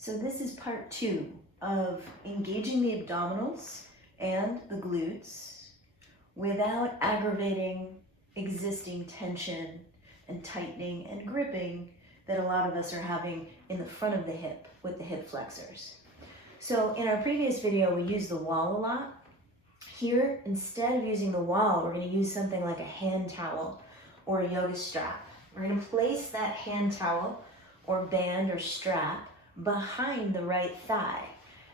So this is part 2 of engaging the abdominals and the glutes without aggravating existing tension and tightening and gripping that a lot of us are having in the front of the hip with the hip flexors. So in our previous video, we used the wall a lot. Here, instead of using the wall, we're going to use something like a hand towel or a yoga strap. We're going to place that hand towel or band or strap behind the right thigh.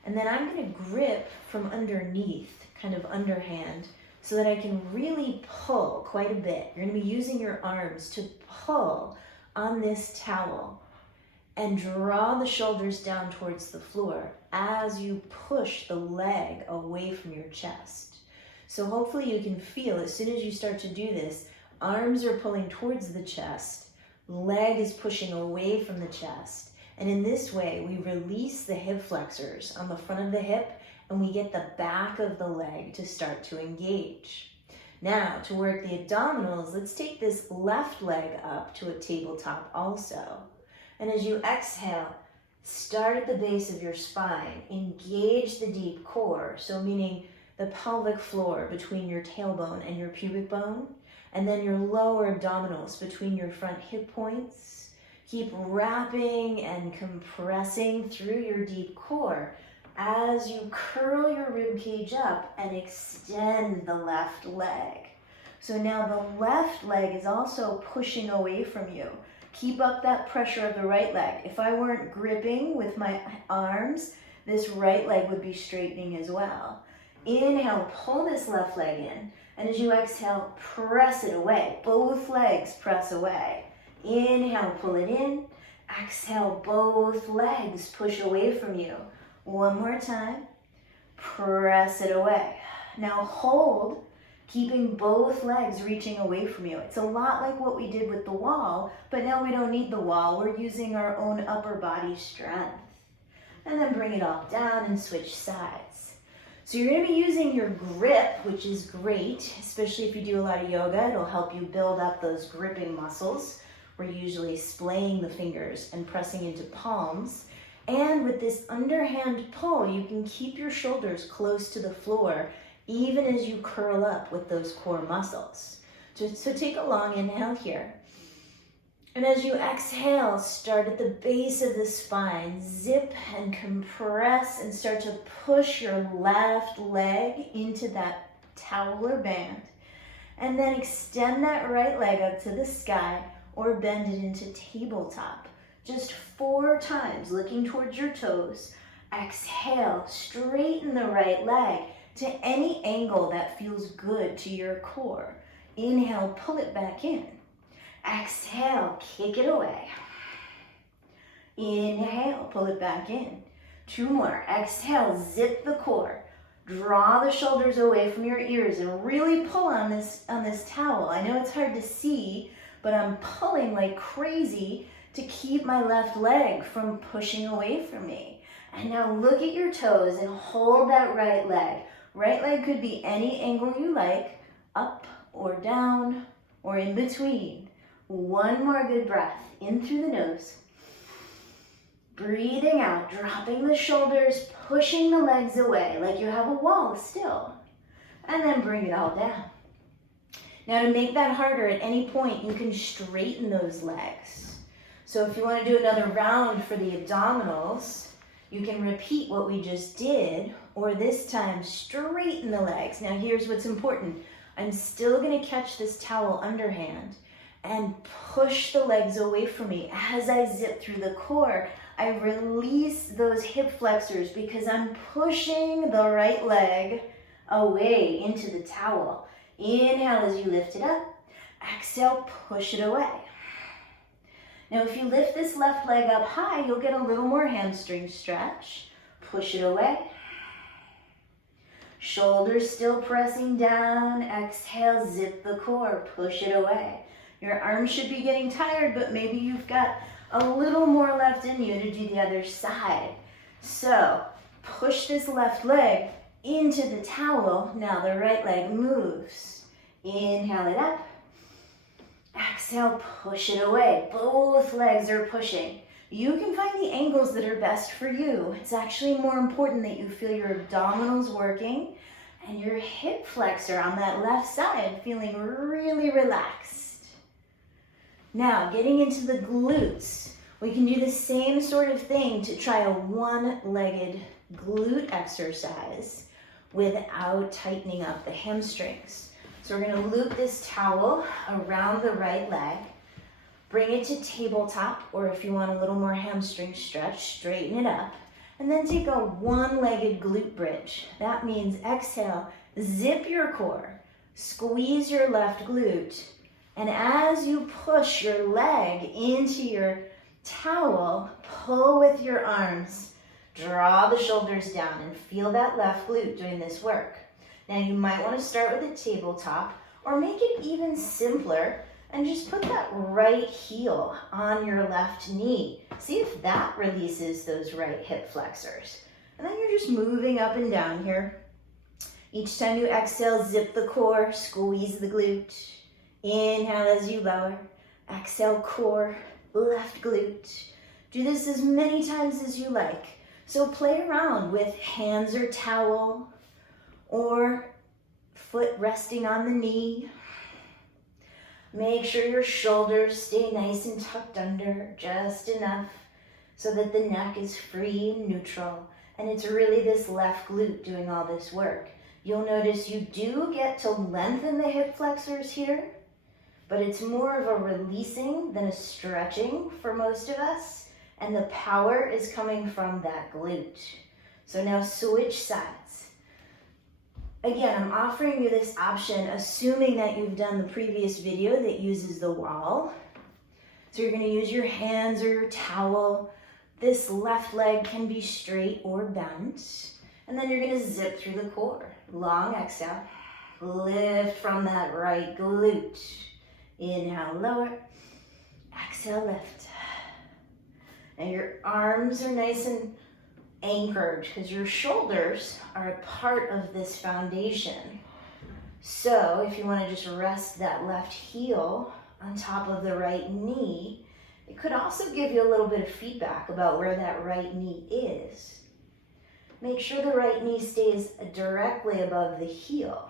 And then I'm going to grip from underneath, kind of underhand, so that I can really pull quite a bit. You're going to be using your arms to pull on this towel and draw the shoulders down towards the floor as you push the leg away from your chest. So hopefully you can feel, as soon as you start to do this, arms are pulling towards the chest, leg is pushing away from the chest. And in this way, we release the hip flexors on the front of the hip and we get the back of the leg to start to engage. Now, to work the abdominals, let's take this left leg up to a tabletop also. And as you exhale, start at the base of your spine. Engage the deep core, so meaning the pelvic floor between your tailbone and your pubic bone, and then your lower abdominals between your front hip points. Keep wrapping and compressing through your deep core as you curl your rib cage up and extend the left leg. So now the left leg is also pushing away from you. Keep up that pressure of the right leg. If I weren't gripping with my arms, this right leg would be straightening as well. Inhale, pull this left leg in. And as you exhale, press it away. Both legs press away. Inhale, pull it in. Exhale, both legs push away from you. One more time. Press it away. Now hold, keeping both legs reaching away from you. It's a lot like what we did with the wall, but now we don't need the wall. We're using our own upper body strength. And then bring it all down and switch sides. So you're going to be using your grip, which is great, especially if you do a lot of yoga. It'll help you build up those gripping muscles. We're usually splaying the fingers and pressing into palms. And with this underhand pull, you can keep your shoulders close to the floor, even as you curl up with those core muscles. So take a long inhale here. And as you exhale, start at the base of the spine. Zip and compress and start to push your left leg into that towel or band. And then extend that right leg up to the sky or bend it into tabletop. Just 4 times, looking towards your toes. Exhale, straighten the right leg to any angle that feels good to your core. Inhale, pull it back in. Exhale, kick it away. Inhale, pull it back in. 2 more. Exhale, zip the core. Draw the shoulders away from your ears and really pull on this towel. I know it's hard to see, but I'm pulling like crazy to keep my left leg from pushing away from me. And now look at your toes and hold that right leg. Right leg could be any angle you like, up or down or in between. 1 more good breath in through the nose. Breathing out, dropping the shoulders, pushing the legs away like you have a wall still. And then bring it all down. Now to make that harder, at any point you can straighten those legs. So if you want to do another round for the abdominals, you can repeat what we just did, or this time straighten the legs. Now here's what's important. I'm still going to catch this towel underhand and push the legs away from me. As I zip through the core, I release those hip flexors because I'm pushing the right leg away into the towel. Inhale as you lift it up. Exhale, push it away. Now if you lift this left leg up high, you'll get a little more hamstring stretch. Push it away. Shoulders still pressing down. Exhale, zip the core, push it away. Your arms should be getting tired, but maybe you've got a little more left in you to do the other side. So push this left leg into the towel. Now the right leg moves. Inhale it up. Exhale, push it away. Both legs are pushing. You can find the angles that are best for you. It's actually more important that you feel your abdominals working and your hip flexor on that left side feeling really relaxed. Now, getting into the glutes, we can do the same sort of thing to try a one-legged glute exercise without tightening up the hamstrings. So we're going to loop this towel around the right leg, bring it to tabletop, or if you want a little more hamstring stretch, straighten it up, and then take a one-legged glute bridge. That means exhale, zip your core, squeeze your left glute, and as you push your leg into your towel, pull with your arms, draw the shoulders down, and feel that left glute doing this work. Now you might want to start with a tabletop, or make it even simpler and just put that right heel on your left knee. See if that releases those right hip flexors. And then you're just moving up and down here. Each time you exhale, zip the core, squeeze the glute. Inhale as you lower. Exhale, core, left glute. Do this as many times as you like. So play around with hands or towel, or foot resting on the knee. Make sure your shoulders stay nice and tucked under, just enough so that the neck is free and neutral. And it's really this left glute doing all this work. You'll notice you do get to lengthen the hip flexors here, but it's more of a releasing than a stretching for most of us. And the power is coming from that glute. So now switch sides. Again, I'm offering you this option, assuming that you've done the previous video that uses the wall. So you're going to use your hands or your towel. This left leg can be straight or bent. And then you're going to zip through the core. Long exhale. Lift from that right glute. Inhale, lower. Exhale, lift. And your arms are nice and anchored because your shoulders are a part of this foundation. So if you want to just rest that left heel on top of the right knee, it could also give you a little bit of feedback about where that right knee is. Make sure the right knee stays directly above the heel.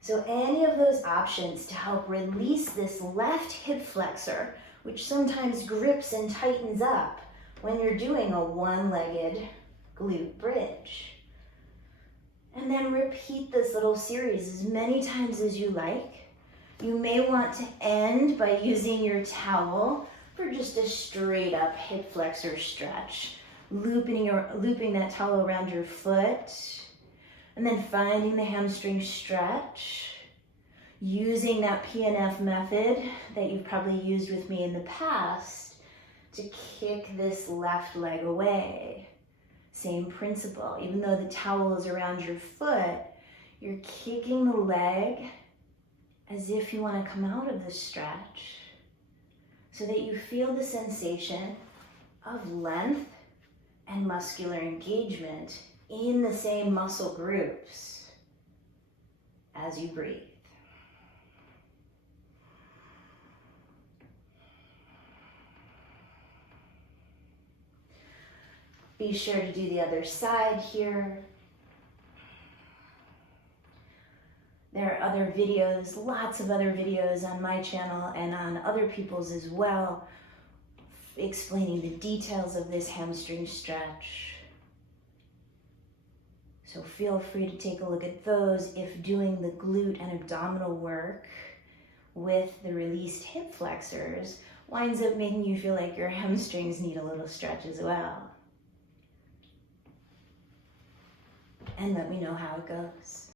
So any of those options to help release this left hip flexor, which sometimes grips and tightens up when you're doing a one-legged glute bridge. And then repeat this little series as many times as you like. You may want to end by using your towel for just a straight up hip flexor stretch. Looping that towel around your foot, and then finding the hamstring stretch. Using that PNF method that you've probably used with me in the past to kick this left leg away. Same principle. Even though the towel is around your foot, you're kicking the leg as if you want to come out of the stretch so that you feel the sensation of length and muscular engagement in the same muscle groups as you breathe. Be sure to do the other side here. There are other videos, lots of other videos on my channel and on other people's as well, explaining the details of this hamstring stretch. So feel free to take a look at those if doing the glute and abdominal work with the released hip flexors winds up making you feel like your hamstrings need a little stretch as well. And let me know how it goes.